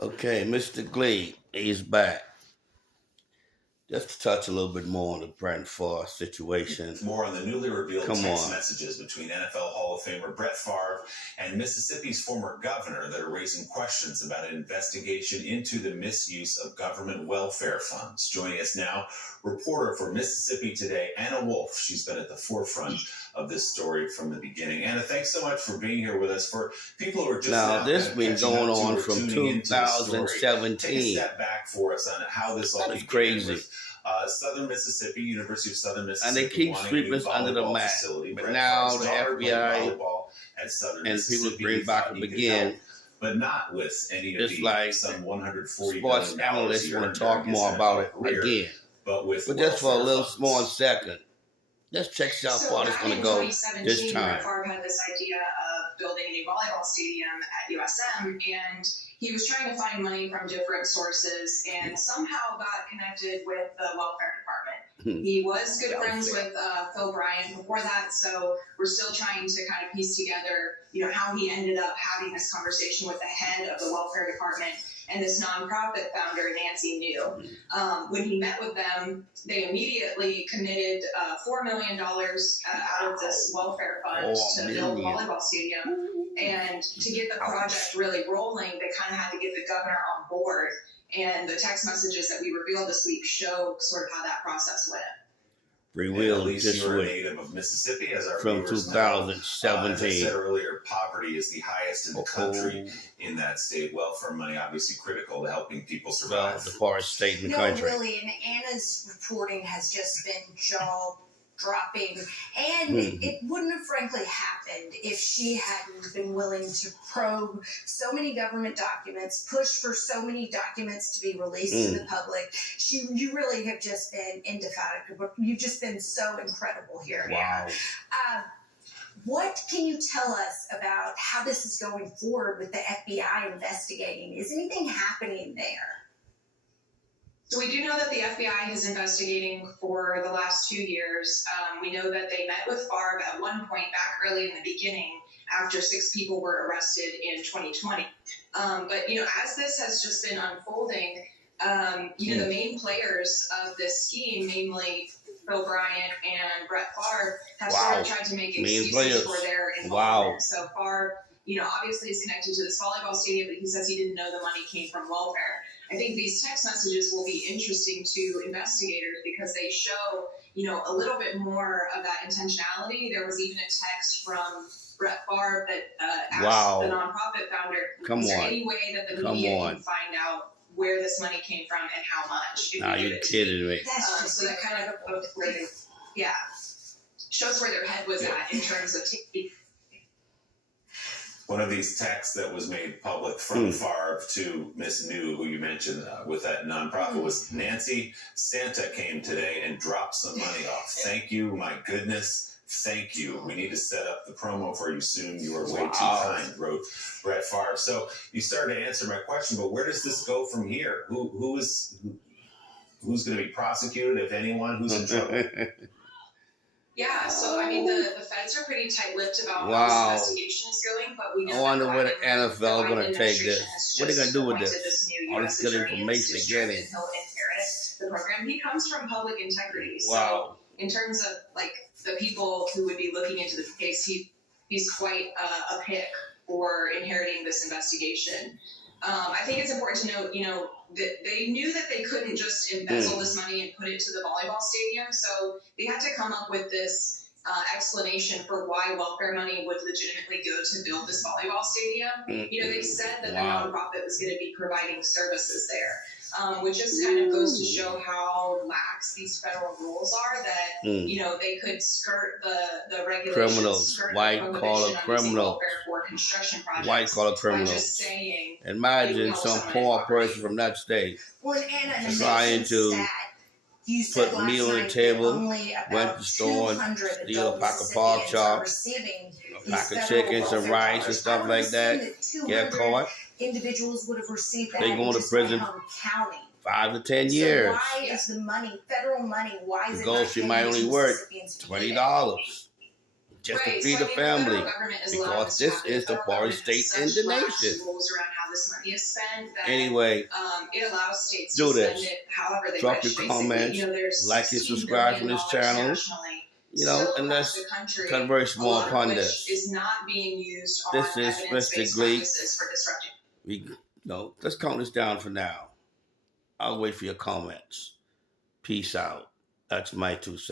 Okay, Mr. Glee, he's back. Just to touch a little bit more on the Brent Favre situation. More on the newly revealed text messages between NFL Hall of Famer Brett Favre and Mississippi's former governor that are raising questions about an investigation into the misuse of government welfare funds. Joining us now, reporter for Mississippi Today, Anna Wolf. She's been at the forefront of this story from the beginning. Anna, thanks so much for being here with us. For people who are just now this been going on from 2017. Take a step back for us on how this all began. Crazy. Southern Mississippi, University of Southern Mississippi, and they keep sweeping us under the mat. But now the FBI and people bring back up again. But not with any of it's like some 140 sports analysts want to talk more about it again. But just for a little small second, let's check out how far it's going to go this time. Favre had this idea of building a new volleyball stadium at USM, and he was trying to find money from different sources and somehow got connected with the welfare department. He was good friends with Phil Bryant before that, so we're still trying to kind of piece together, how he ended up having this conversation with the head of the welfare department and this nonprofit founder, Nancy New. When he met with them, they immediately committed $4 million out of this welfare fund to build a volleyball stadium. And to get the project really rolling, they kind of had to get the governor on board. And the text messages that we revealed this week show sort of how that process went. Revealed this you're a week native of Mississippi, as our from viewers 2017. As I said earlier, poverty is the highest in the country in that state. Welfare money obviously critical to helping people survive. Well, the poorest state in the country. No, really, and Anna's reporting has just been jaw-dropping, and it wouldn't have frankly happened if she hadn't been willing to probe so many government documents, push for so many documents to be released to the public. You really have just been indefatigable. You've just been so incredible here, Anna. What can you tell us about how this is going forward with the FBI investigating? Is anything happening there? So we do know that the FBI is investigating for the last 2 years. We know that they met with Favre at one point back early in the beginning after 6 people were arrested in 2020. But, as this has just been unfolding, the main players of this scheme, namely Phil Bryant and Brett Favre, have sort of tried to make excuses for their involvement. So Favre, obviously is connected to this volleyball stadium, but he says he didn't know the money came from welfare. I think these text messages will be interesting to investigators because they show, a little bit more of that intentionality. There was even a text from Brett Favre that asked the nonprofit founder, is there any way that the media can find out where this money came from and how much? Nah, you're kidding me. So that kind of shows where their head was at in terms of one of these texts that was made public from Favre to Miss New, who you mentioned with that nonprofit, was Nancy, Santa came today and dropped some money off. Thank you, my goodness, thank you. We need to set up the promo for you soon. You are way too kind, wrote Brett Favre. So you started to answer my question, but where does this go from here? Who's going to be prosecuted, if anyone? Who's in trouble? Yeah, so the feds are pretty tight-lipped about how this investigation is going, but we know I wonder where the NFL is going to take this. What are they going to do with this? All this good information they're getting. He'll inherit the program. He comes from public integrity, so in terms of the people who would be looking into the case, he's quite a pick for inheriting this investigation. I think it's important to note, that they knew that they couldn't just embezzle this money and put it to the volleyball stadium, so they had to come up with this explanation for why welfare money would legitimately go to build this volleyball stadium. They said that the nonprofit was going to be providing services there, which just kind of goes to show how lax these federal rules are, that they could skirt the regulations, criminals, white-collar criminals, for construction projects. White-collar criminals. Just saying, imagine some poor person from that state trying to put meal on the table, went to the store and steal a pack of pork chops, a pack of chicken, some rice and stuff like that, get caught. Individuals would have received that. They going to prison County. 5 to 10 years. So why is the money, federal money, why is the grocery might only worth $20 just to feed the family, because this is the poorest state in the nation. how this money is spent. That, Anyway, it allows states do to this. spend it however they Drop wish. your Basically, comments, there's like and $16 subscribe from billion this channel. nationally, And let's converse a more lot upon of which this. is not being used on This is evidence-based Mr. Gleek. practices for disrupting. Let's count this down for now. I'll wait for your comments. Peace out. That's my 2 cents.